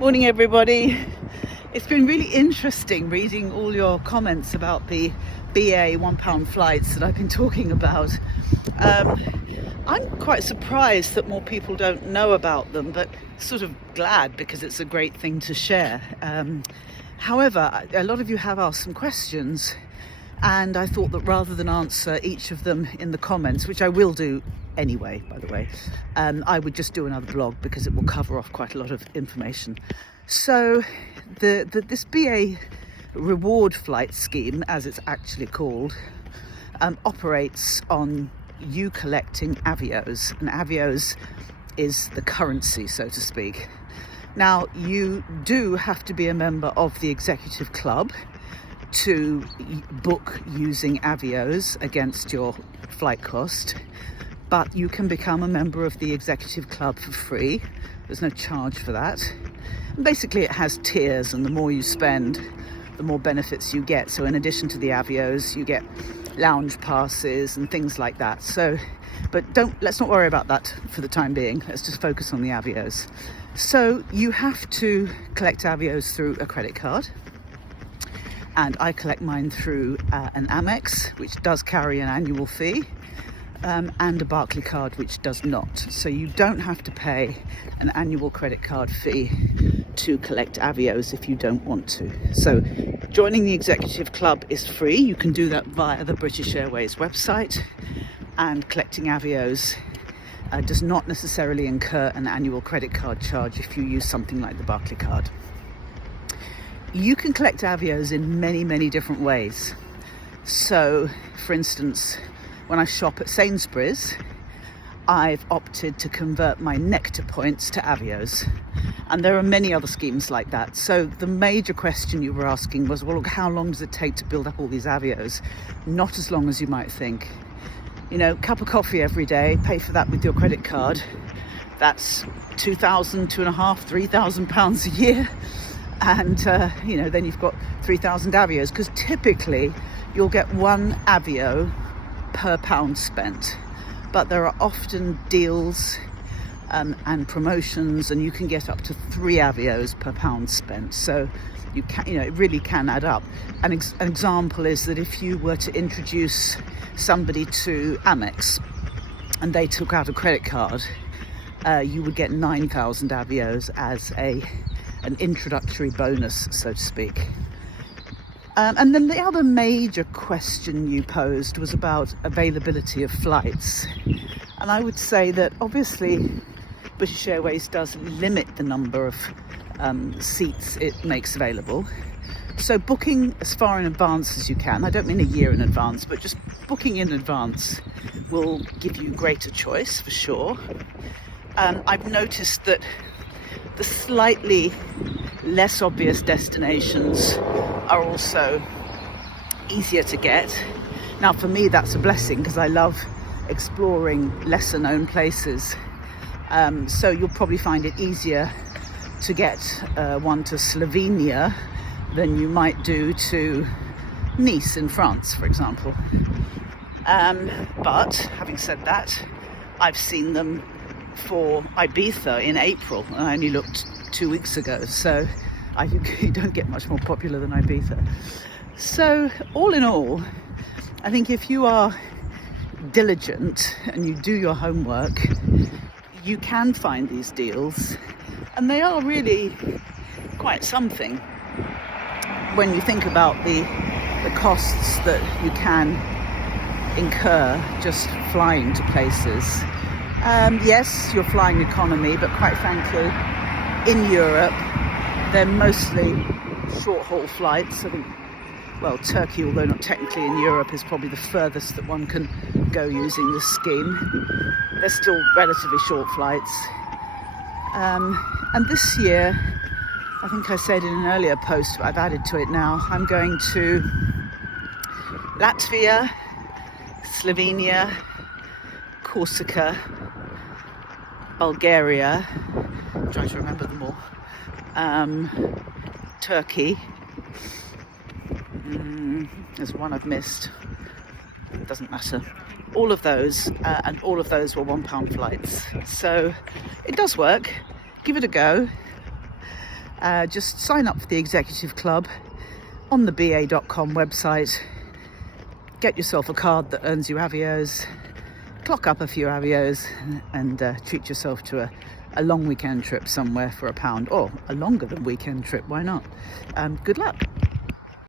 Morning, everybody. It's been really interesting reading all your comments about the BA £1 flights that I've been talking about. I'm quite surprised that more people don't know about them, but sort of glad because it's a great thing to share. However, a lot of you have asked some questions, and I thought that rather than answer each of them in the comments, which I will do anyway, by the way, I would just do another blog because it will cover off quite a lot of information. So this BA reward flight scheme, as it's actually called, operates on you collecting Avios, and Avios is the currency, so to speak. Now, you do have to be a member of the executive club to book using Avios against your flight cost, but you can become a member of the executive club for free. There's no charge for that. And basically it has tiers, and the more you spend, the more benefits you get. So in addition to the Avios, you get lounge passes and things like that. So, but let's not worry about that for the time being. Let's just focus on the Avios. So you have to collect Avios through a credit card. And I collect mine through an Amex, which does carry an annual fee, and a Barclaycard, which does not. So you don't have to pay an annual credit card fee to collect Avios if you don't want to. So joining the executive club is free. You can do that via the British Airways website, and collecting Avios does not necessarily incur an annual credit card charge if you use something like the Barclaycard. You can collect Avios in many, many different ways. So, for instance, when I shop at Sainsbury's, I've opted to convert my Nectar points to Avios. And there are many other schemes like that. So the major question you were asking was, well, look, how long does it take to build up all these Avios? Not as long as you might think. You know, cup of coffee every day, pay for that with your credit card. That's £2,000, £2,500, £3,000 a year. And, then you've got 3,000 Avios, because typically you'll get one Avio per pound spent. But there are often deals and promotions, and you can get up to 3 Avios per pound spent. So you can, it really can add up. An example is that if you were to introduce somebody to Amex and they took out a credit card, you would get 9,000 Avios as an introductory bonus, so to speak. And then the other major question you posed was about availability of flights. And I would say that obviously British Airways does limit the number of seats it makes available. So booking as far in advance as you can, I don't mean a year in advance, but just booking in advance will give you greater choice for sure. I've noticed that the slightly less obvious destinations are also easier to get. Now, for me, that's a blessing because I love exploring lesser known places. So you'll probably find it easier to get one to Slovenia than you might do to Nice in France, for example. But having said that, I've seen them for Ibiza in April, and I only looked 2 weeks ago, so you don't get much more popular than Ibiza. So all in all, I think if you are diligent and you do your homework, you can find these deals, and they are really quite something when you think about the costs that you can incur just flying to places. Yes, you're flying economy, but quite frankly, in Europe, they're mostly short-haul flights. I think, well, Turkey, although not technically in Europe, is probably the furthest that one can go using this scheme. They're still relatively short flights. And this year, I think I said in an earlier post, but I've added to it now, I'm going to Latvia, Slovenia, Corsica, Bulgaria, I'm trying to remember them all, Turkey, there's one I've missed, it doesn't matter. All of those, and all of those were £1 flights. So it does work, give it a go. Just sign up for the Executive Club on the BA.com website. Get yourself a card that earns you Avios, clock up a few Avios, and treat yourself to a long weekend trip somewhere for £1, or a longer than weekend trip, why not? Good luck.